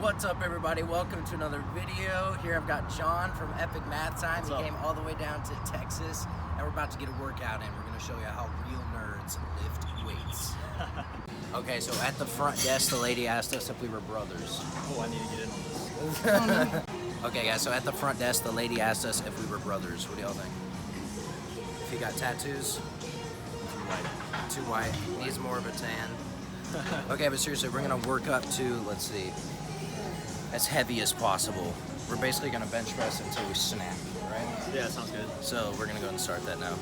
What's up, everybody? Welcome to another video. Here I've got John from Epic Math Time. He came all the way down to Texas, and we're about to get a workout in. We're going to show you how real nerds lift weights. Okay, so at the front desk, the lady asked us if we were brothers. Oh, I need to get in on this. Okay, guys, so at the front desk, the lady asked us if we were brothers. What do y'all think? If he got tattoos? Too white. Needs more of a tan. Okay, but seriously, we're going to work up to, let's see, as heavy as possible. We're basically going to bench press until we snap, right? Yeah, sounds good. So we're going to go and start that now.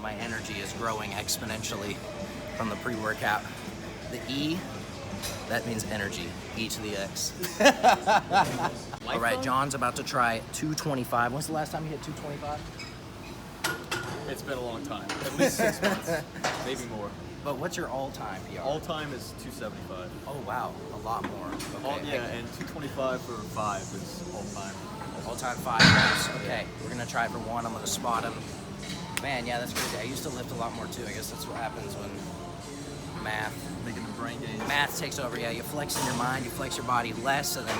My energy is growing exponentially from the pre-workout. The E, that means energy. E to the X. All right, John's about to try 225. When's the last time you hit 225? It's been a long time. At least 6 months. Maybe more. But what's your all-time PR? All-time is 275. Oh, wow. A lot more. Okay. And 225 for 5 is all-time. All-time 5 reps. Okay, we're going to try for 1. I'm going to spot him. Man, yeah, that's crazy. I used to lift a lot more too. I guess that's what happens when Making the brain gains. math takes over. Yeah, you flex in your mind, you flex your body less, and then,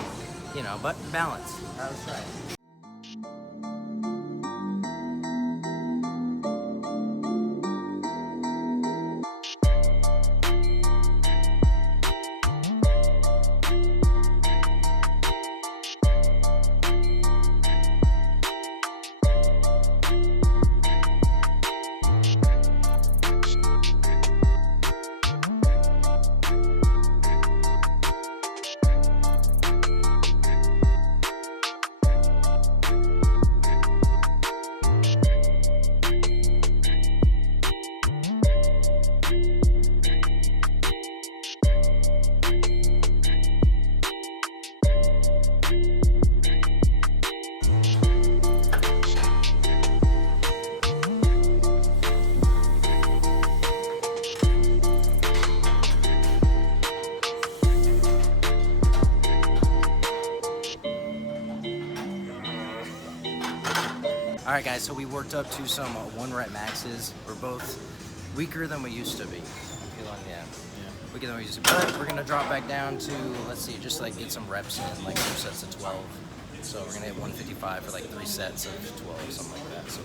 you know, but balance. All right, let's try it. All right, guys, so we worked up to some 1-rep maxes. We're both weaker than we used to be. I'm feeling, weaker than we used to be. But we're gonna drop back down to, let's see, just like get some reps in, like 2 sets of 12. So we're gonna hit 155 for like 3 sets of 12, something like that. So.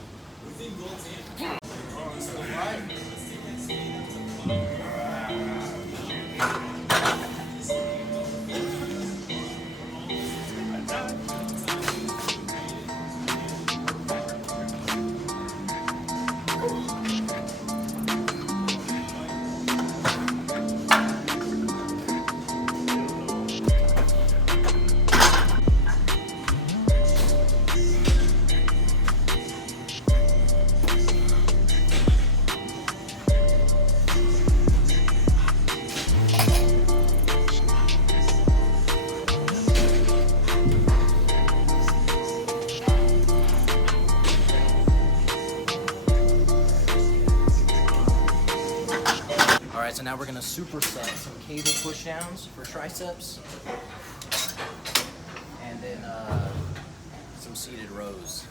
So now we're gonna superset some cable push downs for triceps. And then some seated rows.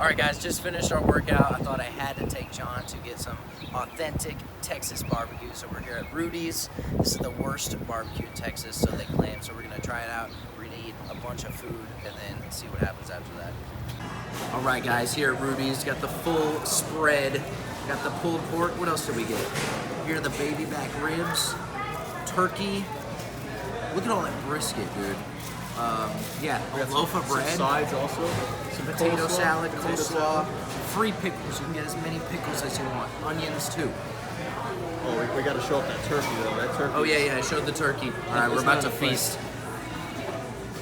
Alright guys, just finished our workout. I thought I had to take John to get some authentic Texas barbecue. So we're here at Rudy's. This is the worst barbecue in Texas, so they claim. So we're going to try it out. We're going to eat a bunch of food and then see what happens after that. Alright guys, here at Rudy's, got the full spread. Got the pulled pork. What else did we get? Here are the baby back ribs, turkey. Look at all that brisket, dude. Yeah, a loaf of bread. Some sides also. Some Potato coleslaw, salad, potato coleslaw, salad. free pickles. You can get as many pickles as you want. Onions too. Oh, we got to show up that turkey though. That turkey. Oh yeah, I showed the turkey. All right, we're about to feast.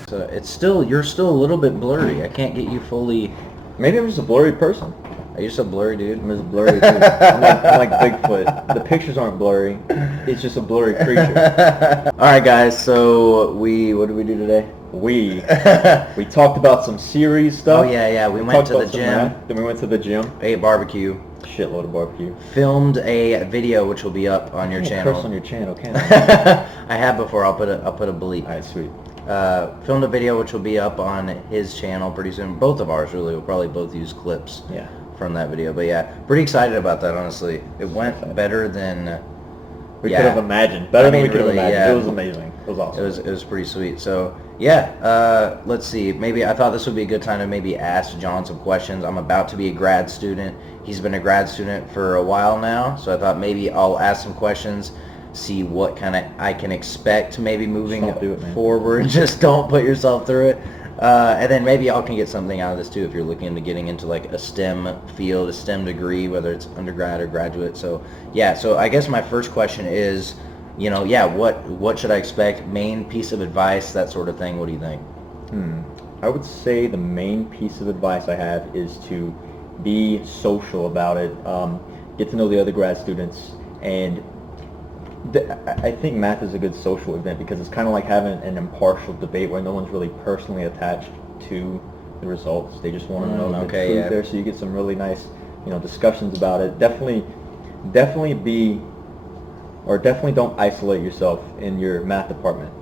So it's still, you're still a little bit blurry. I can't get you fully. Maybe I'm just a blurry person. Are you so blurry, dude? I'm just blurry too. I'm like Bigfoot. The pictures aren't blurry. It's just a blurry creature. All right, guys. So what did we do today? We talked about some series stuff. Oh yeah. We went talked to the about some gym. math, then we went to the gym. Ate barbecue. Shitload of barbecue. Filmed a video which will be up on your channel. Curse on your channel, can't I? I have before. I'll put a bleep. All right, sweet. Filmed a video which will be up on his channel pretty soon. Both of ours really. We'll probably both use clips. Yeah. From that video, but yeah, pretty excited about that. Honestly, it went better than we could have imagined. Better than we could have really, imagined. yeah. It was amazing. It was awesome. It was pretty sweet. So yeah, let's see. Maybe I thought this would be a good time to maybe ask John some questions. I'm about to be a grad student. He's been a grad student for a while now, so I thought maybe I'll ask some questions, see what kind of I can expect maybe moving forward. Just don't put yourself through it. And then maybe y'all can get something out of this too if you're looking into getting into like a STEM field, a STEM degree, whether it's undergrad or graduate. So yeah, so I guess my first question is, what should I expect? Main piece of advice, that sort of thing. What do you think? I would say the main piece of advice I have is to be social about it. Get to know the other grad students, and I think math is a good social event because it's kind of like having an impartial debate where no one's really personally attached to the results. They just want to know the truth there, so you get some really nice, discussions about it. Definitely don't isolate yourself in your math department.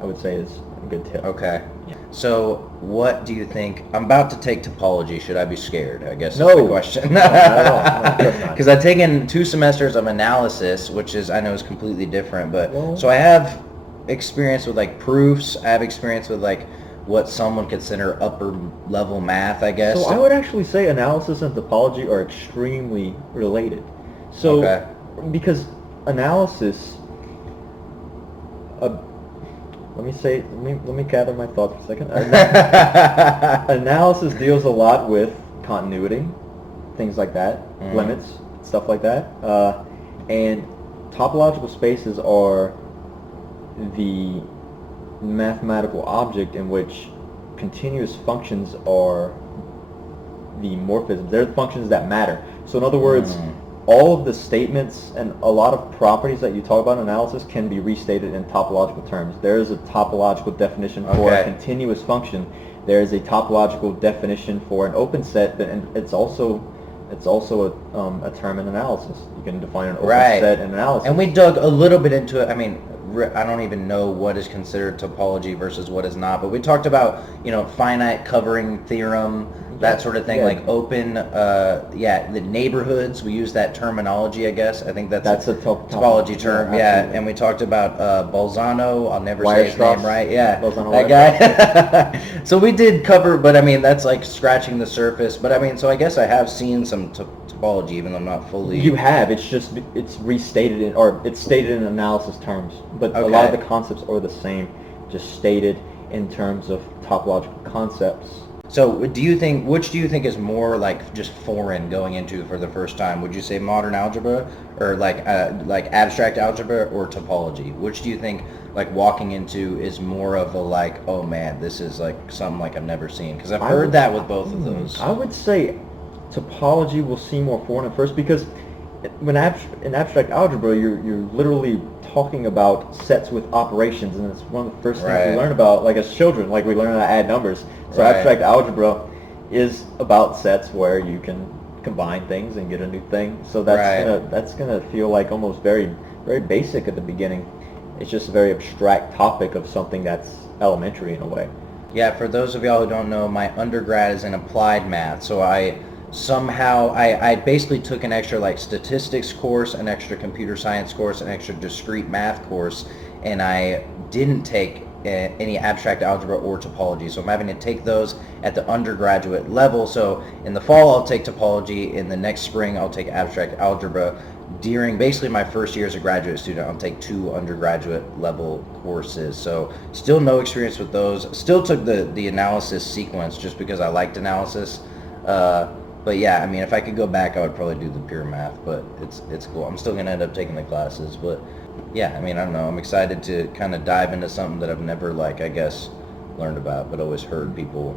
I would say is a good tip. Okay. Yeah. So what do you think? I'm about to take topology. Should I be scared? I guess No. is the question. No, not at all. No, of course not. Because I've taken 2 semesters of analysis, which is I know is completely different, but Well, so I have experience with like proofs. I have experience with like what some would consider upper level math, I guess. So I would actually say analysis and topology are extremely related. So because analysis, let me gather my thoughts for a second. Analysis deals a lot with continuity, things like that, limits, stuff like that. And topological spaces are the mathematical object in which continuous functions are the morphisms. They're the functions that matter. So in other words, all of the statements and a lot of properties that you talk about in analysis can be restated in topological terms. There is a topological definition for a continuous function. There is a topological definition for an open set, and it's also a term in analysis. You can define an open set in analysis. And we dug a little bit into it. I mean, I don't even know what is considered topology versus what is not, but we talked about, finite covering theorem, that sort of thing, like open, the neighborhoods. We use that terminology, I guess. I think that's a topology term, and we talked about Bolzano. I'll never say his name right. Yeah, that guy. So we did cover, but I mean, that's like scratching the surface. But I mean, so I guess I have seen some topology, even though I'm not fully... You have. It's restated it's stated in analysis terms. But a lot of the concepts are the same, just stated in terms of topological concepts. So which do you think is more like just foreign going into for the first time? Would you say modern algebra or like abstract algebra or topology? Which do you think like walking into is more of a like, oh man, this is like something like I've never seen? Because I've heard that with both of those. I would say topology will seem more foreign at first because in abstract algebra you're literally talking about sets with operations, and it's one of the first things we learn about, like as children, like we learn how to add numbers. So abstract algebra is about sets where you can combine things and get a new thing. So that's gonna feel like almost very, very basic at the beginning. It's just a very abstract topic of something that's elementary in a way. Yeah, for those of y'all who don't know, my undergrad is in applied math, so I basically took an extra like statistics course, an extra computer science course, an extra discrete math course, and I didn't take any abstract algebra or topology. So I'm having to take those at the undergraduate level. So in the fall I'll take topology, in the next spring I'll take abstract algebra. During basically my first year as a graduate student, I'll take 2 undergraduate level courses. So still no experience with those. Still took the analysis sequence just because I liked analysis. But yeah, I mean, if I could go back, I would probably do the pure math, but it's cool. I'm still going to end up taking the classes, but yeah, I mean, I don't know. I'm excited to kind of dive into something that I've never, like, I guess, learned about, but always heard people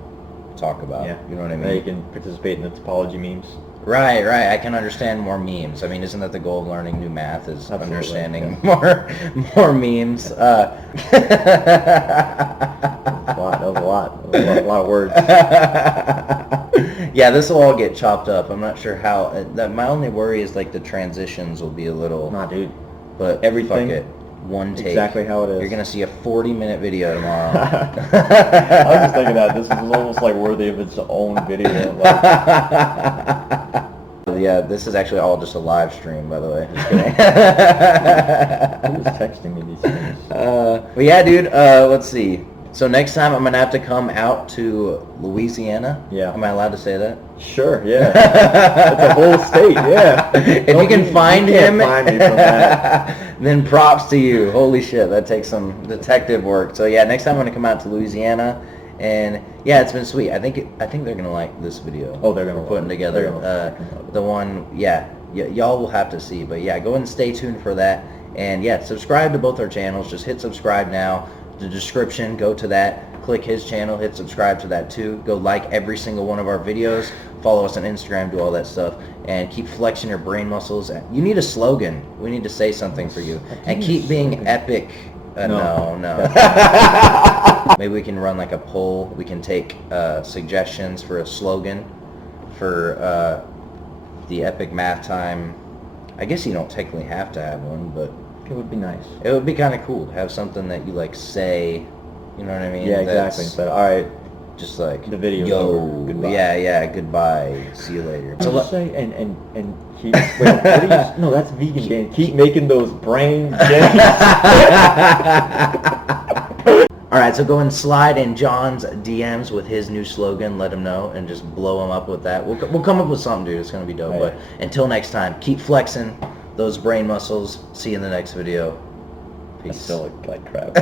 talk about. Yeah. You know what I mean? Now you can participate in the topology memes. Right. I can understand more memes. I mean, isn't that the goal of learning new math, is understanding more memes? That was a lot of words. Yeah, this will all get chopped up. I'm not sure how. My only worry is like the transitions will be a little... Nah, dude. But everything, fuck it. One take. Exactly how it is. You're going to see a 40-minute video tomorrow. I was just thinking that this is almost like worthy of its own video. Yeah, this is actually all just a live stream, by the way. Just kidding. Who was texting me these things? But yeah, dude, let's see. So next time I'm going to have to come out to Louisiana. Yeah. Am I allowed to say that? Sure, yeah. It's a whole state, yeah. If you can find him, find me from that. then props to you. Holy shit, that takes some detective work. So yeah, next time I'm going to come out to Louisiana. And yeah, it's been sweet. I think they're gonna like this video. Oh, they're gonna we're putting together. The one, y'all will have to see. But yeah, go and stay tuned for that. And yeah, subscribe to both our channels. Just hit subscribe now. The description, go to that. Click his channel. Hit subscribe to that too. Go like every single one of our videos. Follow us on Instagram. Do all that stuff. And keep flexing your brain muscles. You need a slogan. We need to say something for you. And keep being epic. No. Maybe we can run like a poll. We can take suggestions for a slogan for the epic math time. I guess you don't technically have to have one, but it would be nice. It would be kind of cool to have something that you like say. You know what I mean? Yeah, exactly. But all right, just like the video. Yo, goodbye. Yeah, goodbye. See you later. So let's say and keep. Wait, what do you? No, that's vegan game. Keep making those brain games. All right, so go and slide in John's DMs with his new slogan. Let him know and just blow him up with that. We'll come up with something, dude. It's gonna be dope. Right. But until next time, keep flexing those brain muscles. See you in the next video. Peace. I still look like crap.